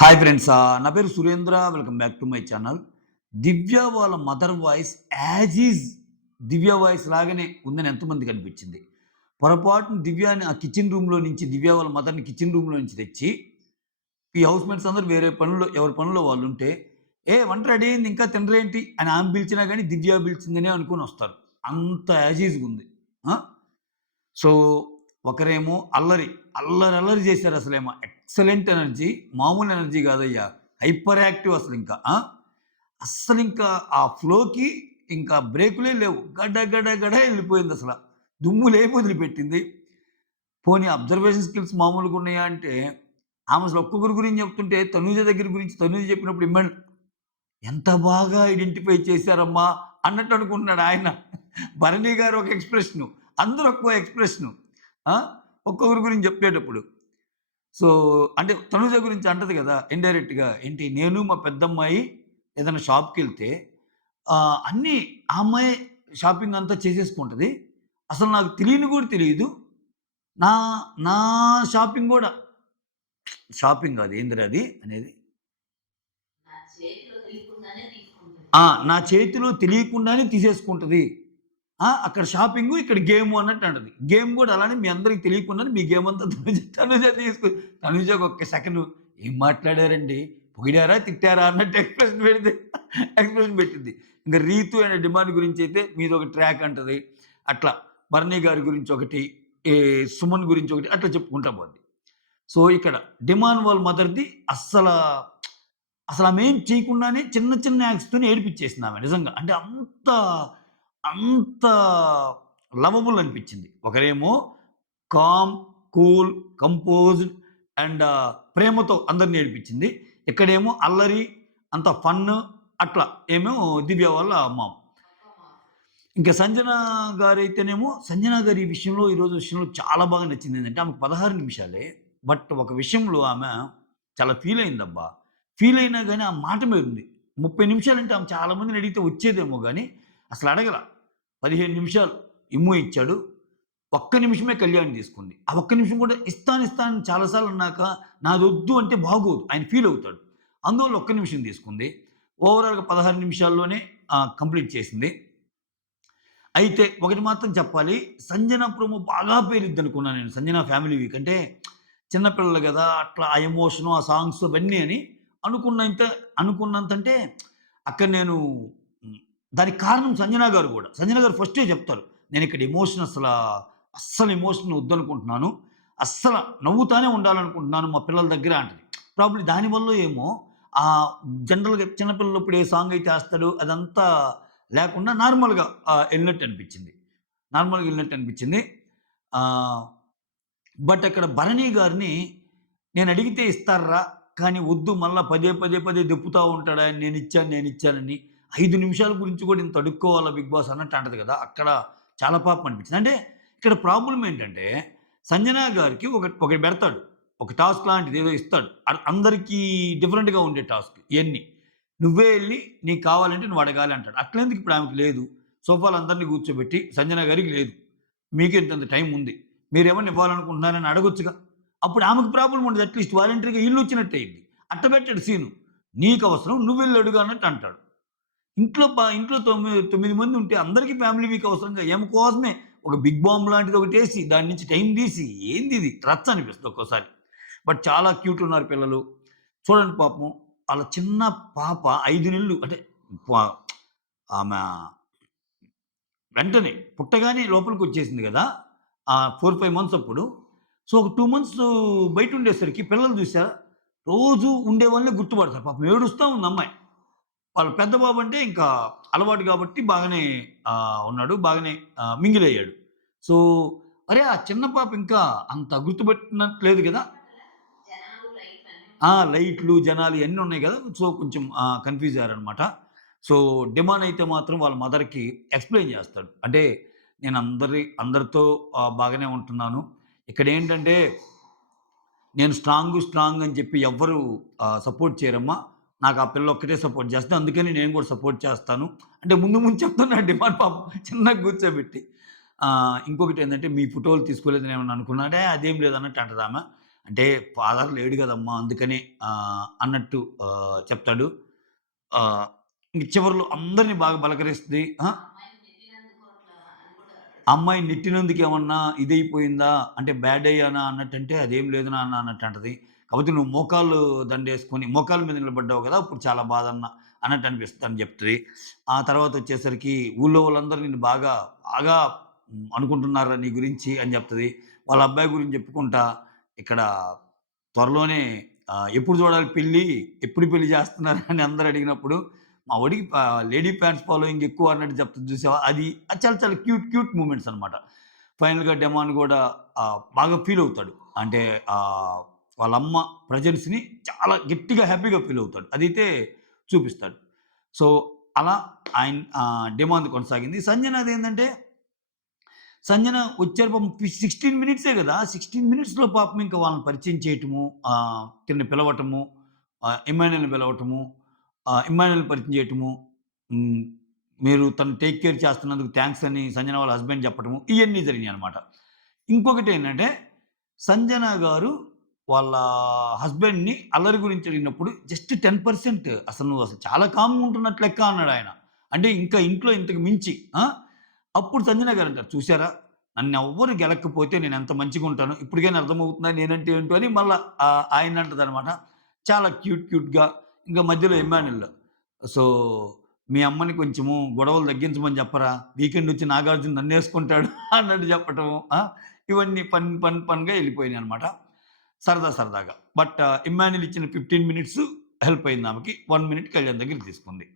Hi friends. నా పేరు Surendra. Welcome back to my channel. Divya వాళ్ళ mother voice as is Divya voice లాగానే ఉందని ఎంతమందికి అనిపించింది. పొరపాటున దివ్యాని ఆ కిచెన్ రూమ్‌లో నుంచి దివ్య వాళ్ళ మదర్‌ని కిచెన్ రూమ్‌లో నుంచి తెచ్చి, ఈ హౌస్‌మేట్స్ అందరూ వేరే పనుల్లో ఎవరి పనుల్లో వాళ్ళుంటే, "ఏ వంట రెడీ అయింది ఇంకా తినరేంటి?" అని ఆమె పిలిచినా గాని దివ్య పిలిచిందనే అనుకోనొస్తారు. అంత యాజ్ ఈజ్‌గుంది. ఆ! సో, ఒకరేమో అల్లరి, అల్లరి చేశారసలేమో. Excellent energy. మామూలు ఎనర్జీ గాదయ్యా. హైపర్ యాక్టివ్ అసలింక. అస్సలింకా ఆ ఫ్లోకి ఇంకా బ్రేకులే లేవు. గడ గడ గడ ఎళ్ళిపోయిందసల. దుమ్ము లేపి వదిలిపెట్టింది. పోనీ అబ్జర్వేషన్ స్కిల్స్ మామూలుగున్నాయా అంటే, ఆమె అసలు ఒక్కొక్కరి గురించి చెప్తుంటే తనూజ దగ్గర గురించి తనూజ చెప్పినప్పుడు ఎంత బాగా ఐడెంటిఫై చేశారమ్మా అన్నట్టు అనుకుంటున్నాడు ఆయన. భరణి గారు ఒక ఎక్స్‌ప్రెషను. అందరూ ఒక్కో ఎక్స్‌ప్రెషను. ఆ! ఒక్కొక్కరి గురించి చెప్పేటప్పుడు. సో, అంటే తనుజ గురించి అంటది గదా! ఇండైరెక్ట్‌గా. ఏంటి నేను మా పెద్దమ్మాయి ఏదైనా షాప్‌కెళ్తే అన్నీ ఆ అమ్మాయే షాపింగ్ అంతా చేసేసుకుంటది. అసలు నాకు తెలియని గూడా తెలీదు. నా నా షాపింగ్ గూడా షాపింగ్ గాదు ఏందిరా అది అనేది? నా చేతిలో తెలియకుండానే తీసుకుంటది. నా చేతిలో తెలియకుండానే తీసేసుకుంటది. అక్కడ షాపింగు, ఇక్కడ గేము అన్నట్టు అంటది. గేమ్ గూడా అలానే మీ అందరికి తెలియకుండానే మీ గేమ్ అంతా తనుజ తనుజకి ఒక్క సెకను ఏం మాట్లాడారండి? పొగిడారా? తిట్టారా? అన్నట్టు ఎక్స్‌ప్రెషన్ పెట్టిద్ది. ఇంక రీతు అనే డిమాండ్ గురించైతే మీదొక ట్రాక్ అంటది. అట్లా భరణి గారి గురించి ఒకటి, ఈ సుమన్ గురించి ఒకటి అట్లా చెప్పుకుంటా పోద్ది. సో, ఇక్కడ డిమాండ్ వాళ్ళ మదర్‌ది అసలామేం చేయకుండానే చిన్న చిన్న యాక్ట్స్‌తోనే ఏడిపిచ్చేసిందామె నిజంగా. అంటే అంత లవబుల్ అనిపిచ్చింది. ఒకరేమో కామ్, కూల్, కంపోజ్డ్ అండ్ ప్రేమతో అందరిని ఏడిపిచ్చింది. ఇక్కడేమో అల్లరి, అంత ఫన్ అట్లా ఏమో దివ్య వాళ్ళ మామ్. ఇంకా సంజన గారైతేనేమో, సంజన గారి విషయంలో ఈరోజు విషయంలో చాలా బాగా నచ్చిందేంటంటే ఆమెకు 16 నిమిషాలే. బట్ ఒక విషయంలో ఆమె చాలా ఫీల్ అయిందబ్బా! ఫీల్ అయినా గాని ఆ మాట మీదుంది. 30 నిమిషాలంటే ఆమె చాలా మందిని అడిగితే వచ్చేదేమో గాని అసలు అడగల. 15 నిమిషాలు ఇమ్ము ఇచ్చాడు. ఒక్క నిమిషమే కళ్యాణ్ తీసుకుంది. ఆ ఒక్క నిమిషం కూడా ఇస్తాను చాలా సార్లు అన్నాక నాదొద్దు అంటే బాగోదు. ఆయన ఫీల్ అవుతాడు. అందువల్ల ఒక్క నిమిషం తీసుకుంది. ఓవరాల్‌గా 16 నిమిషాల్లోనే కంప్లీట్ చేసింది. అయితే ఒకటి మాత్రం చెప్పాలి. 'సంజన' ప్రోమో బాగా పేలిద్దనుకున్నా నేను. 'సంజన ఫ్యామిలీ వీక్' అంటే చిన్న పిల్లలు గదా! అట్లా ఆ ఎమోషను, ఆ సాంగ్స్ అవన్నీ అని అనుకున్నంత అనుకున్నంతంటే అక్కడ నేను దానికి కారణం 'సంజన' గారు గూడా. 'సంజన' గారు ఫస్టే చెప్తారు. నేనిక్కడ ఎమోషన్ అస్సలు ఎమోషన్ వద్దనుకుంటున్నాను. అస్సల నవ్వుతానే ఉండాలనుకుంటున్నాను మా పిల్లల దగ్గర అంటది. ప్రాబబ్లీ దానివల్లో ఏమో జనరల్‌గా చిన్న పిల్లలప్పుడు ఏ సాంగ్ అయితే ఏస్తాడో అదంతా లేకుండా నార్మల్‌గా ఎళ్ళినట్టు అనిపించింది. నార్మల్‌గా ఎళ్ళినట్టు అనిపించింది. ఆహ్, బట్ అక్కడ భరణి గారిని నేనడిగితే ఇస్తార్రా, కానీ వద్దు మళ్ళా పదే దెప్పుతా ఉంటాడాయన నేనిచ్చానని. 5 నిమిషాల గురించి కూడా ఇంత అడుక్కోవాలా బిగ్ బాస్ అన్నట్టు అంటది కదా! అక్కడ చాలా పాపం అనిపించింది. అంటే ఇక్కడ ప్రాబ్లమ్ ఏంటంటే సంజన గారికి ఒకటి పెడతాడు. ఒక టాస్క్ లాంటిదేదో ఇస్తాడు. అందరికీ డిఫరెంట్‌గా ఉండే టాస్క్ ఇయన్నీ. నువ్వే ఎళ్లి నీకు కావాలంటే నువ్వు అడగాలి అంటాడు. అట్లెందుకు ఇప్పుడు ఆమెకి లేదు. సోఫాలో అందరిని కూర్చోబెట్టి సంజన గారికి లేదు. మీకు ఇంతంత టైం ఉంది. మీరేమన్నా ఇవ్వాలనుకుంటున్నారని అడగొచ్చుగా. అప్పుడు ఆమెకు ప్రాబ్లమ్ ఉండదు. అట్‌లీస్ట్ వాలంటరీగా ఈళ్ళొచ్చినట్టు అయ్యిద్ది. అట్ట పెట్టాడు సీను. నీకవసరం నువ్వెళ్లి అడుగు అన్నట్టు అంటాడు. ఇంట్లో 9 మంది ఉంటే అందరికి ఫ్యామిలీ వీక్ అవసరంగా ఈమె కోసమే ఒక బిగ్ బాంబ్ లాంటిది ఒకటేసి దాని నుంచి టైం తీసి ఏందిది రచ్చ అనిపిస్తది ఒక్కోసారి. బట్ చాలా క్యూట్ ఉన్నారు పిల్లలు. చూడండి పాపం ఆళ్ళ చిన్న పాప 5 నెలలు అంటే ప ఆమె వెంటనే పుట్టగానే లోపలికొచ్చేసింది గదా! 4, 5 మంత్స్ అప్పుడు. సో, ఒక 2 మంత్స్ బయటుండేసరికి పిల్లలు చూసారా? రోజు ఉండేవాళ్ళనే గుర్తుపడతారు. పాపం ఏడుస్తా ఉంది అమ్మాయి. వాళ్ళ పెద్ద బాబంటే ఇంకా అలవాటు గాబట్టి బాగానే ఉన్నాడు. బాగానే మింగిల్ అయ్యాడు. సో, అరే! ఆ చిన్న పాప ఇంకా అంత గుర్తుపట్టినట్టు లేదు గదా! జనాలు, లైట్‌లన్నీ ఉంటాయి. లైట్లు, జనాలు ఇయన్నీ ఉన్నాయి గదా! సో, కొంచెం కన్‌ఫ్యూజ్ అయ్యారనమాట. సో, డిమాన్ అయితే మాత్రం వాళ్ళ మదర్‌కి ఎక్స్‌ప్లెయిన్ జేస్తాడు. అంటే నేను అందరితో బాగానే ఉంటున్నాను. ఇక్కడేంటంటే నేను స్ట్రాంగ్ అని చెప్పి ఎవ్వరు సపోర్ట్ చేయరమ్మా. నాకు ఆ పిల్ల ఒక్కటే సపోర్ట్ చేస్తది. అందుకని నేను కూడా సపోర్ట్ చేస్తాను. అంటే ముందు చెప్తున్నాడు డిమాండ్ పాపం చిన్నగా కూర్చోబెట్టి. ఇంకొకటేందంటే మీ ఫోటోలు తీసుకోలేదని ఏమన్నా అనుకున్నాడా? అదేం లేదన్నట్టు అంటదామె. అంటే ఫాదర్ లేడు కదమ్మా! అందుకనే అన్నట్టు చెప్తాడు. ఆహ్, ఇంక చివర్లో అందరిని బాగా పలకరిస్తది. ఆ! అమ్మాయిని నెట్టినందుకు అట్లా అని కూడా అమ్మాయి నెట్టినందుకేమన్నా ఇదైపోయిందా? అంటే బ్యాడ్ అయ్యానా అన్నట్టంటే, "అదేం లేదు నాన్న" అన్నట్టంటది. కాపోతే "నువ్వు మోకాళ్ళు దండేసుకొని మోకాళ్ళ మీద నిలబడ్డావు గదా! అప్పుడు చాలా బాధన్న" అన్నట్టు అనిపిస్తదని జెప్తది. ఆ తర్వాతొచ్చేసరికి "ఊళ్ళో వాళ్ళందరూ నిన్ను బాగా, బాగా అనుకుంటున్నారురా నీ గురించి" అని జెప్తది. వాళ్ళ అబ్బాయి గురించి జెప్పుకుంటా, ఇక్కడ త్వరలోనే ఎప్పుడు జూడాలి పెళ్లి? ఎప్పుడు పెళ్లి జేస్తున్నారు అని అందరూ అడిగినప్పుడు, మా వోడికి లేడీ ఫ్యాన్స్ ఫాలోయింగ్ ఎక్కువ అన్నట్టు చెప్తది చూసావా? అది చాలా చాలా క్యూట్ క్యూట్ మూమెంట్స్ అనమాట. ఫైనల్‌గా డెమాన్ గూడా బాగా ఫీల్ అవుతాడు. అంటే ఆహ్, వాళ్ళమ్మ ప్రెజెన్స్‌ని చాలా గట్టిగా హ్యాపీగా ఫీల్ అవుతాడు. అదైతే చూపిస్తాడు. సో, అలా డెమాన్‌ది కొనసాగింది. సంజనాదేందంటే సంజన వచ్చారు పాపం 16 మినిట్సే గదా! 16 మినిట్స్‌లో పాపం ఇంక వాళ్ళని పరిచయం చేయటము, తిన్ని పిలవటము, ఇమ్మాన్యుయల్‌ని పిలవటము, ఇమ్మాన్యుయల్‌ని పరిచయం చేయటము, హ్మ్. మీరు తను టేక్ కేర్ చేస్తున్నందుకు థాంక్స్ అని సంజన వాళ్ళ హస్బెండ్ చెప్పటము, ఇయన్నీ జరిగినాయనమాట. ఇంకొకటేంటంటే, సంజన గారు వాళ్ళ హస్బెండ్‌ని అల్లరి గురించి అడిగినప్పుడు జస్ట్ 10% అసలు నువ్వసలు చాలా కామ్‌గా ఉంటున్నట్టు లెక్క అన్నాడాయన. అంటే ఇంకా ఇంట్లో ఇంతకు మించి. అప్పుడు సంజన గారంటారు, "చూసారా నన్నెవ్వరు గెలక్కపోతే నేనెంత మంచిగుంటానో ఇప్పటికైనా అర్థమవుతుందా నేనంటే ఏంటో" అని మళ్ళా ఆయనంటదనమాట. చాలా క్యూట్ క్యూట్‌గా ఇంకా మధ్యలో ఇమ్మాన్యుల్. సో, "మీ అమ్మని కొంచెము గొడవలు తగ్గించమని చెప్పరా? వీకెండొచ్చి నాగార్జున నన్నేసుకుంటాడు" అన్నట్టు చెప్పటము. ఇవన్నీ ఫన్‌గా ఎళ్ళిపోయినాయనమాట. సరదా సరదాగా. బట్ ఇమ్మాన్యుల్ ఇచ్చిన 15 మినిట్స్ హెల్ప్ అయిందామెకి. 1 మినిట్ కళ్యాణ్ దగ్గరికి తీసుకుంది.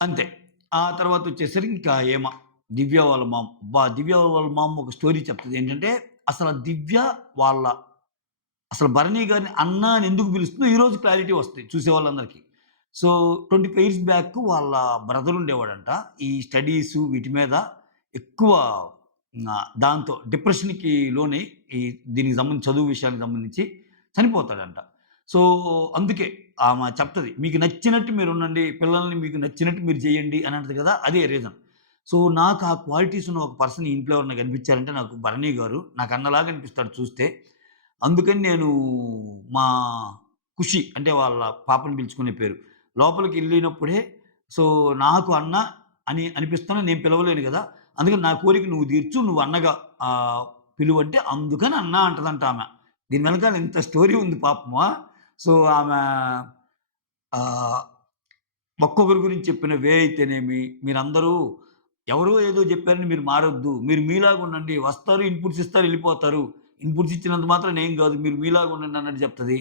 అంతే. ఆ తర్వాతొచ్చేసరికి ఇంకా హేమ. దివ్య వాళ్ళ మామ్. అబ్బా! దివ్య వాళ్ళ మామ్ ఒక స్టోరీ చెప్తది. ఏంటంటే, అసల దివ్య వాళ్ళ అసలు భరణి గారిని అన్న అని ఎందుకు పిలుస్తుందో ఈరోజు క్లారిటీ వస్తాయి చూసేవాళ్ళందరికీ. సో, 25 ఇయర్స్ బ్యాక్ వాళ్ళ బ్రదర్ ఉండేవాడంట. ఈ స్టడీసు వీటి మీద ఎక్కువ దాంతో డిప్రెషన్‌కి లోనై ఈ దీనికి సంబంధించి చదువు విషయానికి సంబంధించి చనిపోతాడంట. సో, అందుకే ఆమె చెప్తది. మీకు నచ్చినట్టు మీరుండండి. పిల్లల్ని మీకు నచ్చినట్టు మీరు చేయండి అని అంటది కదా! అదే రీజన్. సో, నాకు ఆ క్వాలిటీస్ ఉన్న ఒక పర్సన్ ఇంట్లో ఎవరైనా కనిపించారంటే నాకు భరణి గారు. నాకు అన్నలాగా అనిపిస్తాడు చూస్తే. అందుకని నేను మా ఖుషి అంటే వాళ్ళ పాపని పిలుచుకునే పేరు. లోపలికెళ్ళినప్పుడే సో, నాకు అన్న అని అనిపిస్తున్నా నేను పిలవలేను గదా! అందుకని నా కోరిక నువ్వు తీర్చు. నువ్వు అన్నగా పిలువంటే అందుకని అన్న అంటదంట ఆమె. దీని వెనకాల ఇంత స్టోరీ ఉంది పాపము. సో, ఆమె ఆహ్, ఒక్కొక్కరి గురించి చెప్పిన వే అయితేనేమి, మీరందరూ ఎవరో ఏదో జెప్పారని మీరు మారొద్దు. మీరు మీలాగా ఉండండి. వస్తారు, ఇన్‌పుట్స్ ఇస్తారు, ఎళ్ళిపోతారు. ఇన్‌పుట్స్ ఇచ్చినంత మాత్రాన ఏం గాదు. మీరు మీలాగా ఉండండి అన్నట్టు జెప్తది.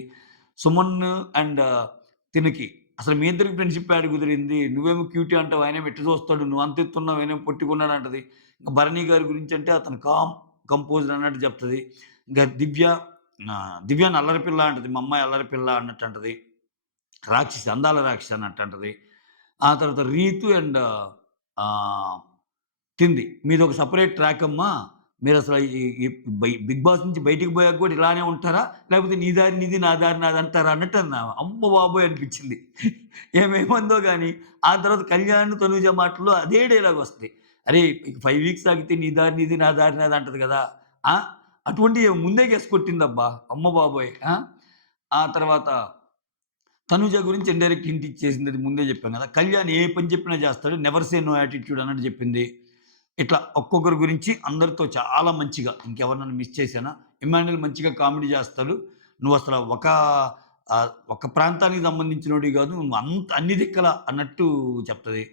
సుమన్ అండ్ తినకి అసలు మీ ఇద్దరికి ఫ్రెండ్‌షిప్ ఏడ కుదిరింది? నువ్వేమో క్యూటీ అంటావు. ఆయనేమో ఇట్ట చూస్తాడు. నువ్వు అంత ఎత్తున్నావు. ఆయనేమో పొట్టిగున్నాడంటది. ఇంక భరణి గారి గురించంటే అతను కంపోజ్డ్ అన్నట్టు జెప్తది. ఇంక దివ్యాని అల్లరి పిల్ల అంటది. మా అమ్మాయి అల్లరి పిల్ల అన్నట్టు అంటది. రాక్షసి, అందాల రాక్షసి అన్నట్టంటది. ఆ తర్వాత 'రీతు' అండ్ ఆహ్, 'తింది' మీదొక సెపరేట్ ట్రాక్ అమ్మా. మీరసల ఈ ఈ 'బిగ్ బాస్' నుంచి బయటికి పోయాక కూడా ఇలానే ఉంటారా? లేకపోతే నీ దారి నీది, నా దారి నాది అంటారా అన్నట్టు అన్నామె. అమ్మ బాబోయ్! అనిపించింది. ఏమేమందో గాని, ఆ తర్వాత 'కళ్యాణ్, తనూజ' మాటల్లో అదే డైలాగ్ వస్తది. అరేయ్! 5 వీక్స్ ఆగితే నీ దారి నీది, నా దారి నాది అంటది కదా! ఆ! అటువంటియి ముందే గెస్ కొట్టిందబ్బా! అమ్మ బాబోయ్! ఆ తర్వాత తనూజ గురించి ఇండైరెక్ట్ హింట్ ఇచ్చేసింది. అది ముందే చెప్పాను కదా! కళ్యాణ్ ఏ పని చెప్పినా చేస్తాడు. నెవర్ సే నో యాటిట్యూడ్ అన్నట్టు చెప్పింది. ఇట్లా ఒక్కొక్కరి గురించి అందరితో చాలా మంచిగా ఇంకెవరినైనా మిస్ చేశానా? ఇమ్మాన్యుల్ మంచిగా కామెడీ చేస్తాడు. నువ్వసల ఒక ప్రాంతానికి సంబంధించినోడివి గాదు. నువ్వు అన్ని దిక్కల అన్నట్టు చెప్తది.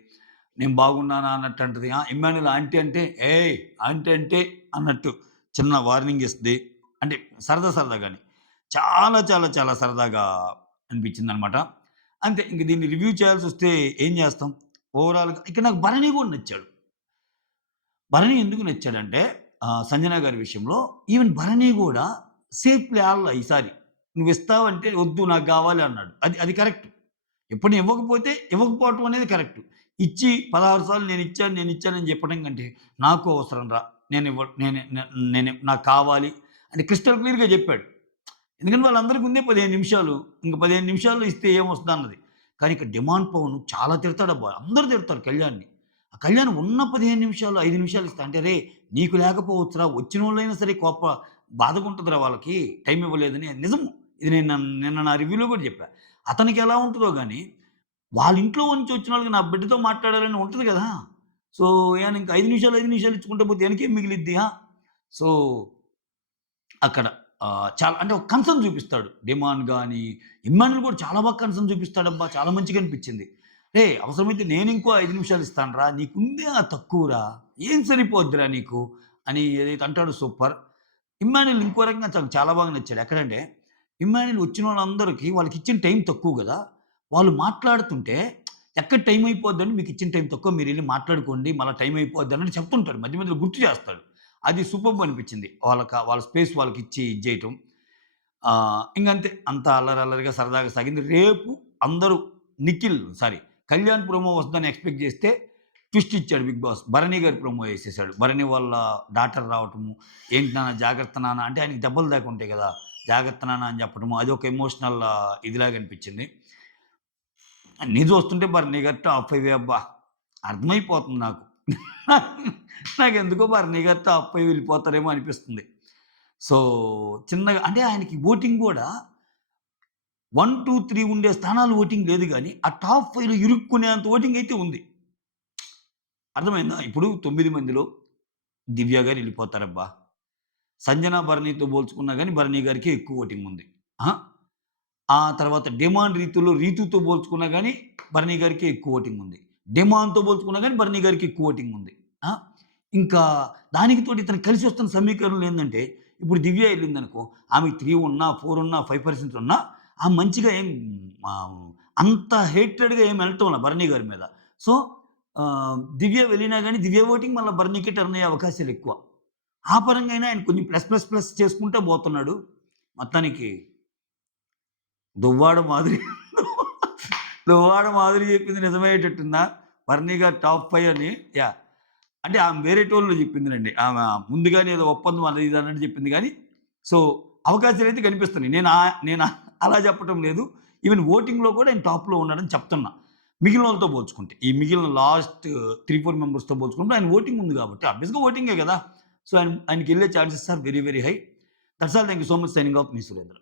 నేను బాగున్నానా అన్నట్టు అంటది. ఇమ్మాన్యుల్ ఆంటీ అంటే, "ఏయ్! ఆంటీ అంటే" అన్నట్టు చిన్న వార్నింగ్ ఇస్తది. అంటే సరదాగానే. చాలా చాలా చాలా సరదాగా అనిపించిందనమాట. అంతే ఇంక దీన్ని రివ్యూ చేయాల్సొస్తే ఏం చేస్తాం? ఓవరాల్‌గా ఇక నాకు భరణి గూడా నచ్చాడు. భరణి ఎందుకు నచ్చాడంటే సంజన గారి విషయంలో ఈవెన్ భరణి గూడా సేఫ్ ప్లే ఆడల ఈసారి. నువ్విస్తావంటే వద్దు నాకు గావాలి అన్నాడు. అది అది కరెక్ట్. ఎప్పుడు ఇవ్వకపోతే ఇవ్వకపోవటం అనేది కరెక్ట్. ఇచ్చి 16 సార్లు నేనిచ్చానని చెప్పడం కంటే నాకు అవసరం రా! నేనివ్వ నేనే నే నేనే నాకు కావాలి అని క్రిస్టల్ క్లియర్‌గా చెప్పాడు. ఎందుకంటే వాళ్ళందరికి ఉందే 15 నిమిషాలు. ఇంక 15 నిమిషాల్లో ఇస్తే ఏమొస్తదన్నది. కానీ ఇక్కడ డిమాండ్ పవన్ చాలా తిడతాడబ్బా! అందరూ తిడతారు కళ్యాణ్‌ని. ఆ కళ్యాణ్ ఉన్న 15 నిమిషాలు, 5 నిమిషాలు ఇస్తా అంటే, "అరేయ్! నీకు లేకపోవచ్చురా వచ్చినోళ్ళైనా సరే బాధగా ఉంటదిరా వాళ్ళకి టైం ఇవ్వలేదని. నిజము. ఇది నేను నిన్న నా రివ్యూలో కూడా చెప్పా. అతనికి ఎలా ఉంటదో గాని, వాళ్ళ ఇంట్లో నుంచి వచ్చిన వాళ్ళకి నా బిడ్డతో మాట్లాడాలని ఉంటది గదా! సో, ఈయన ఇంక 5 నిమిషాలు, 5 నిమిషాలు ఇచ్చుకుంటా పోతే ఈయనకేం మిగిలిద్ది? సో, అక్కడ చాలా అంటే ఒక కన్సర్న్ చూపిస్తాడు. డిమాండ్ గాని, ఇమ్మాన్యుల్ కూడా చాలా బాగా కన్సర్న్ చూపిస్తాడబ్బా! చాలా మంచిగా అనిపించింది. "రేయ్! అవసరమైతే నేనింకో 5 నిమిషాలు ఇస్తానురా. నీకుందే తక్కువరా. ఏం సరిపోద్దిరా నీకు" అని ఏదైతే అంటాడో సూపర్. ఇమ్మాన్యుల్ ఇంకో రకంగా చాలా బాగా నచ్చాడు. ఎక్కడంటే, ఇమ్మాన్యుల్ వచ్చినోళ్ళందరికి వాళ్ళకిచ్చిన టైం తక్కువ గదా! వాళ్ళు మాట్లాడుతుంటే, ఎక్కడ టైం అయిపోద్దండి మీకిచ్చిన టైం తక్కువ మీరెళ్లి మాట్లాడుకోండి. మళ్ళా టైం అయిపోద్దన్నట్టు చెప్తుంటాడు. మధ్య మధ్యలో గుర్తు చేస్తాడు. అది సూపర్బ్ అనిపించింది. వాళ్ళ స్పేస్ వాళ్ళకిచ్చి ఇది జేయటం. ఇంగంతే. అంతా అల్లరి అల్లరిగా సరదాగా సాగింది. రేపు అందరూ కళ్యాణ్ ప్రోమో వస్తదని ఎక్స్‌పెక్ట్ జేస్తే ట్విస్ట్ ఇచ్చాడు బిగ్ బాస్. భరణి గారి ప్రోమో యేసేసాడు. భరణి వాళ్ళ డాటర్ రావటము, "ఏంటి నాన్న జాగ్రత్త నాన్న" అంటే ఆయనకి దెబ్బలు దాకా ఉంటాయి గదా! జాగ్రత్త నాన్న అని చెప్పడము అదొక ఎమోషనల్ ఇదిలాగా అనిపించింది. అన్నీ చూస్తుంటే భరణి గారి టాప్ 5 అబ్బా! అర్థమైపోతుంది నాకు. నాకెందుకో భరణి గారు టాప్ 5 వెళ్ళిపోతారేమో అనిపిస్తుంది. సో, చిన్నగా అంటే ఆయనకి ఓటింగ్ గూడా 1, 2, 3 ఉండే స్థానాలు ఓటింగ్ లేదు గానీ, ఆ టాప్ 5లో ఇరుక్కునేంత ఓటింగ్ అయితే ఉంది. అర్థమైందా? ఇప్పుడు 9 మందిలో దివ్య గారు ఎళ్ళిపోతారబ్బా! సంజన, భరణితో పోల్చుకున్నా గాని భరణి గారికే ఎక్కువ ఓటింగ్ ఉంది. ఆ! ఆ తర్వాత డిమాండ్ రీతుతో పోల్చుకున్నా గాని భరణి గారికే ఎక్కువ ఓటింగ్ ఉంది. డిమాండ్‌తో పోల్చుకున్నా గాని భరణి గారికి ఎక్కువ ఓటింగ్ ఉంది. ఆ! ఇంకా దానికి తోడు ఇతనికి కలిసి వస్తున్న సమీకరణలు ఏందంటే, ఇప్పుడు దివ్య ఎళ్ళిందనుకో, ఆమెకి 3 ఉన్నా, 4 ఉన్నా, 5% ఉన్నా, ఆమె మంచిగా ఏం ఆహ్, అంత హేటెడ్‌గా ఏమి ఎళ్ళటంలా భరణి గారి మీద. సో, దివ్య వెళ్ళినా గాని దివ్య ఓటింగ్ మళ్ళా భరణికే టర్న్ అయ్యే అవకాశాలెక్కువ. ఆ పరంగా అయినా ఆయన కొంచెం ప్లస్ చేసుకుంటా పోతున్నాడు. మొత్తానికి దువ్వాడ మాధురి దువ్వాడ మాధురి చెప్పింది నిజమయ్యేటట్టుందా? 'బర్నీ' గారు టాప్ 5 అని. యాహ్! అంటే ఆమె వేరేటోళ్ళు చెప్పిందిలెండి. ఆమె ముందుగానే ఏదో ఒప్పందం అది ఇది అన్నట్టు చెప్పింది గానీ, సో, అవకాశాలైతే కనిపిస్తున్నాయి. నేను అలా చెప్పటం లేదు. ఈవెన్ ఓటింగ్‌లో కూడా ఆయన టాప్‌లో ఉన్నాడని చెప్తున్నా. మిగిలినోళ్ళతో పోల్చుకుంటే. ఈ మిగిలిన లాస్ట్ 3, 4 మెంబర్స్‌తో పోల్చుకుంటే ఆయన ఓటింగ్ ఉంది కాబట్టి ఆబ్వియస్‌గా ఓటింగే గదా! సో, ఆయనకెళ్ళే chances are very, very high. That's all. Thank you so much. Signing off మీ సురేంద్ర.